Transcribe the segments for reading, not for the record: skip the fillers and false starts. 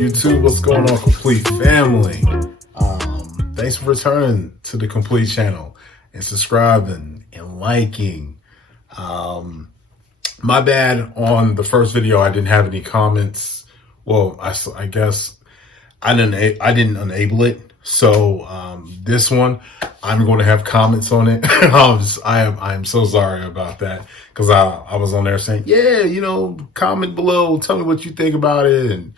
YouTube? What's going on, Complete family? Thanks for returning to the Complete channel and subscribing and liking. My bad on the first video. I didn't have any comments. Well, I guess I didn't enable it. So this one, I'm going to have comments on it. I am so sorry about that, because I was on there saying, yeah, comment below, tell me what you think about it, and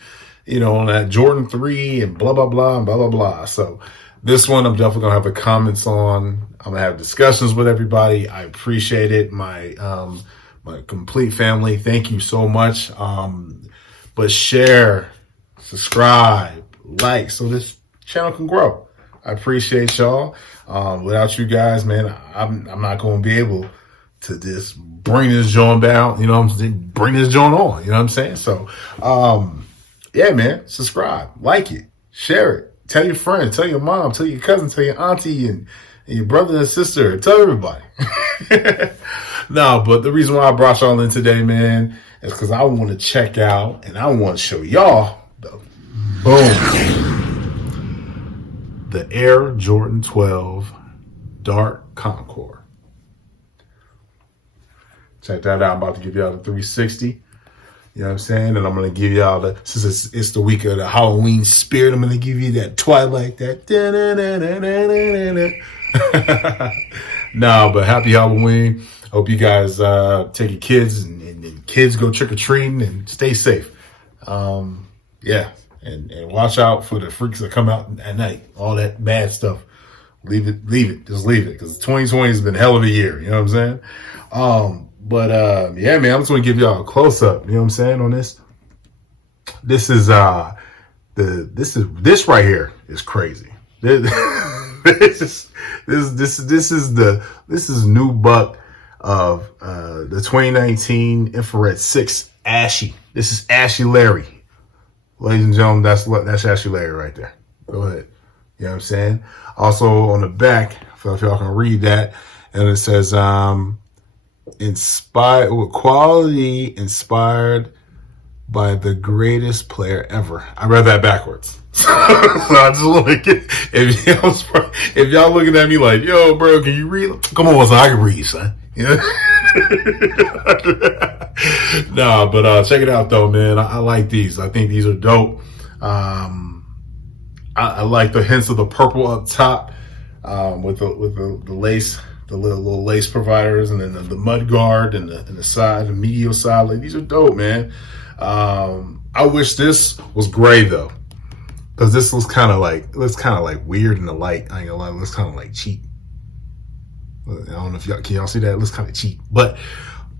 on that Jordan 3 and blah blah blah and blah blah blah. So this one, I'm definitely gonna have the comments on. I'm gonna have discussions with everybody. I appreciate it. My Complete family, thank you so much. But share, subscribe, like, so this channel can grow. I appreciate y'all. Without you guys, man, I'm not going to be able to just bring this joint down, bring this joint on, what I'm saying? So, yeah, man, subscribe, like it, share it, tell your friend, tell your mom, tell your cousin, tell your auntie and your brother and sister, tell everybody. No, but the reason why I brought y'all in today, man, is because I want to check out and I want to show y'all the Air Jordan 12 Dark Concord. Check that out. I'm about to give y'all the 360. You know what I'm saying? And I'm going to give y'all since it's the week of the Halloween spirit, I'm going to give you that Twilight, that. No, but happy Halloween. Hope you guys take your kids and kids go trick-or-treating and stay safe. Yeah. And watch out for the freaks that come out at night. All that bad stuff. Leave it. Just leave it. Because 2020 has been a hell of a year. You know what I'm saying? Yeah, man, I'm just going to give y'all a close-up. You know what I'm saying on this? This is this right here is crazy. This is new buck of the 2019 Infrared 6 Ashy. This is Ashy Larry. Ladies and gentlemen, that's Ashy Larry right there. Go ahead. You know what I'm saying? Also on the back, if y'all can read that, and it says quality inspired by the greatest player ever. I read that backwards. So I just want to get, if y'all looking at me like, yo, bro, can you read? Come on, son, I can read, son. No, but check it out though, man. I like these. I think these are dope. I like the hints of the purple up top, with the lace, the little lace providers, and then the mud guard and the side, the medial side. Like, these are dope, man. I wish this was gray though, because this looks kind of like weird in the light. I ain't gonna lie, it looks kind of like cheap. I don't know if y'all see that. It looks kind of cheap, but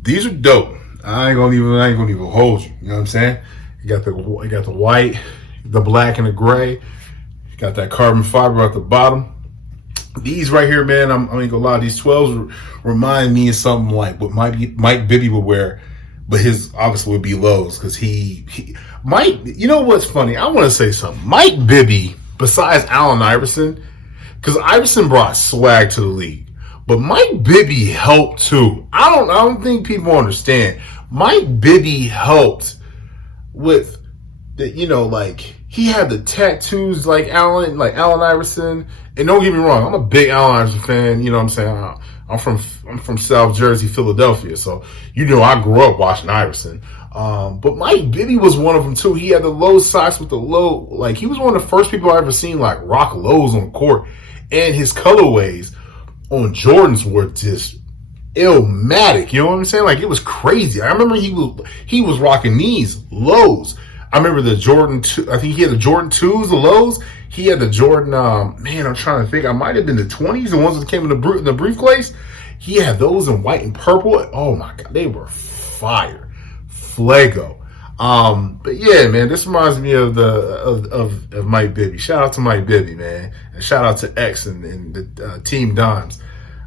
these are dope. I ain't gonna even hold you. You know what I'm saying? You got the white, the black, and the gray. You got that carbon fiber at the bottom. These right here, man, I ain't gonna lie. These 12s remind me of something like what Mike Bibby would wear, but his obviously would be lows, because Mike. You know what's funny? I want to say something. Mike Bibby, besides Allen Iverson, because Iverson brought swag to the league. But Mike Bibby helped too. I don't think people understand. Mike Bibby helped with the, like, he had the tattoos like Allen Iverson. And don't get me wrong, I'm a big Allen Iverson fan. You know what I'm saying? I'm from South Jersey, Philadelphia. So, I grew up watching Iverson. But Mike Bibby was one of them too. He had the low socks with the low, like, he was one of the first people I ever seen like rock lows on court. And his colorways on Jordans were just illmatic. You know what I'm saying? Like, it was crazy. I remember he was rocking these lows. I remember the Jordan 2. I think he had the Jordan 2s, the lows. He had the Jordan, man, I'm trying to think. I might have been the 20s, the ones that came in the briefcase. He had those in white and purple. Oh my God, they were fire. Flago. But yeah, man, this reminds me of Mike Bibby. Shout out to Mike Bibby, man. And shout out to X and the Team Dimes.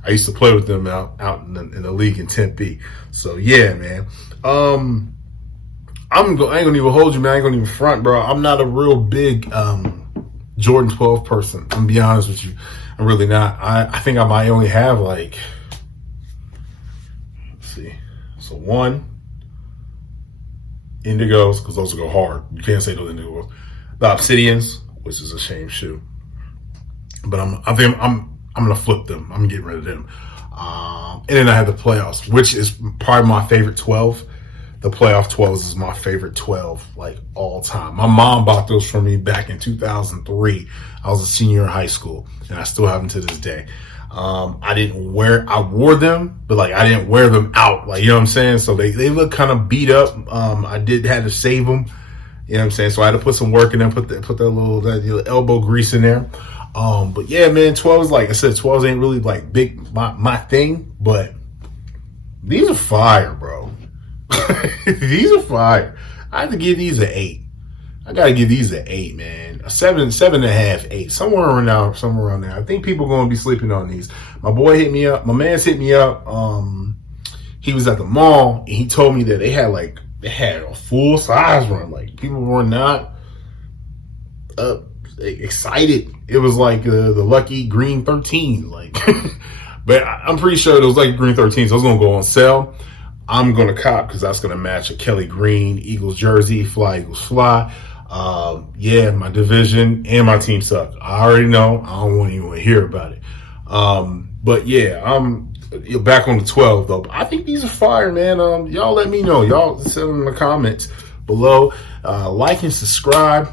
I used to play with them out in the league in Tempe. So yeah, man. I ain't gonna even hold you, man. I ain't gonna even front, bro. I'm not a real big Jordan 12 person. I'm gonna be honest with you. I'm really not. I think I might only have like, let's see. So one, indigos, because those will go hard. You can't say those indigos. The Obsidians, which is a shame shoe. But I think I'm gonna flip them. I'm getting rid of them. And then I have the playoffs, which is probably my favorite 12. The playoff 12s is my favorite 12, like all time. My mom bought those for me back in 2003. I was a senior in high school, and I still have them to this day. I wore them, but like I didn't wear them out. Like, you know what I'm saying? So they look kind of beat up. I had to save them. You know what I'm saying? So I had to put some work in them, put that little elbow grease in there. But yeah, man, 12s, like I said, 12s ain't really like my thing, but these are fire, bro. These are fire. I have to give these an 8. I gotta give these an 8, man. A 7.5, 8. Somewhere around there. I think people are gonna be sleeping on these. My boy hit me up, my man's hit me up. He was at the mall and he told me that they had a full size run. Like, people were not excited. It was like the Lucky Green 13, like. But I'm pretty sure those Lucky Green 13s, those gonna go on sale. I'm gonna cop because that's gonna match a Kelly Green Eagles jersey. Fly Eagles fly. Yeah, my division and my team suck. I already know. I don't want anyone to hear about it. But yeah, I'm back on the 12 though. I think these are fire, man. Y'all let me know. Y'all send them in the comments below. Like and subscribe.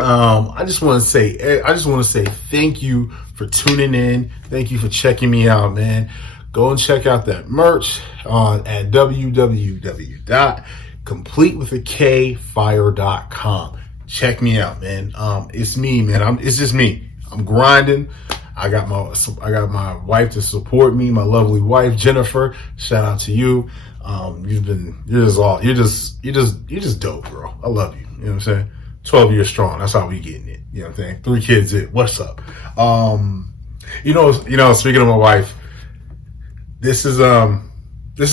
I just want to say thank you for tuning in. Thank you for checking me out, man. Go and check out that merch at www.completewithakfire.com. Check me out, man. It's me, man. It's just me. I'm grinding. I got my wife to support me, my lovely wife, Jennifer. Shout out to you. You're just dope, girl. I love you. You know what I'm saying? 12 years strong. That's how we getting it. You know what I'm saying? 3 kids in. What's up? Speaking of my wife, this is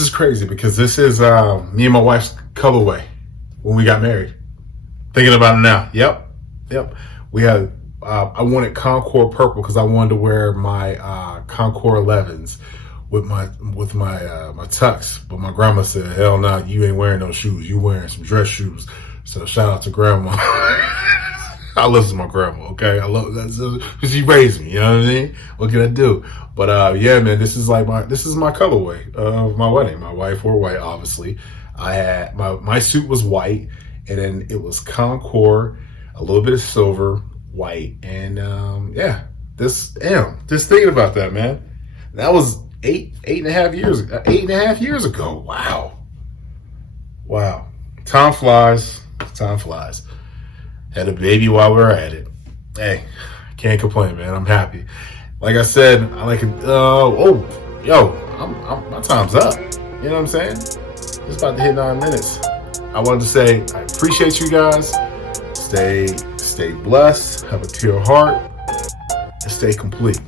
crazy because this is me and my wife's colorway when we got married. Thinking about it now. Yep. We had I wanted Concord purple because I wanted to wear my Concord 11s with my tux. But my grandma said, "Hell no, you ain't wearing those shoes. You wearing some dress shoes." So shout out to grandma. I listen to my grandma, okay? I love that because she raised me, you know what I mean? What can I do? But yeah, man, this is my colorway of my wedding. My wife wore white, obviously. I had my suit was white, and then it was Concord, a little bit of silver, white, and yeah. Just thinking about that, man. That was 8.5 years ago. Wow. Time flies. Had a baby while we were at it. Hey, can't complain, man. I'm happy. Like I said, I like it. My time's up. You know what I'm saying? It's about to hit 9 minutes. I wanted to say I appreciate you guys. Stay blessed. Have a pure heart, and stay complete.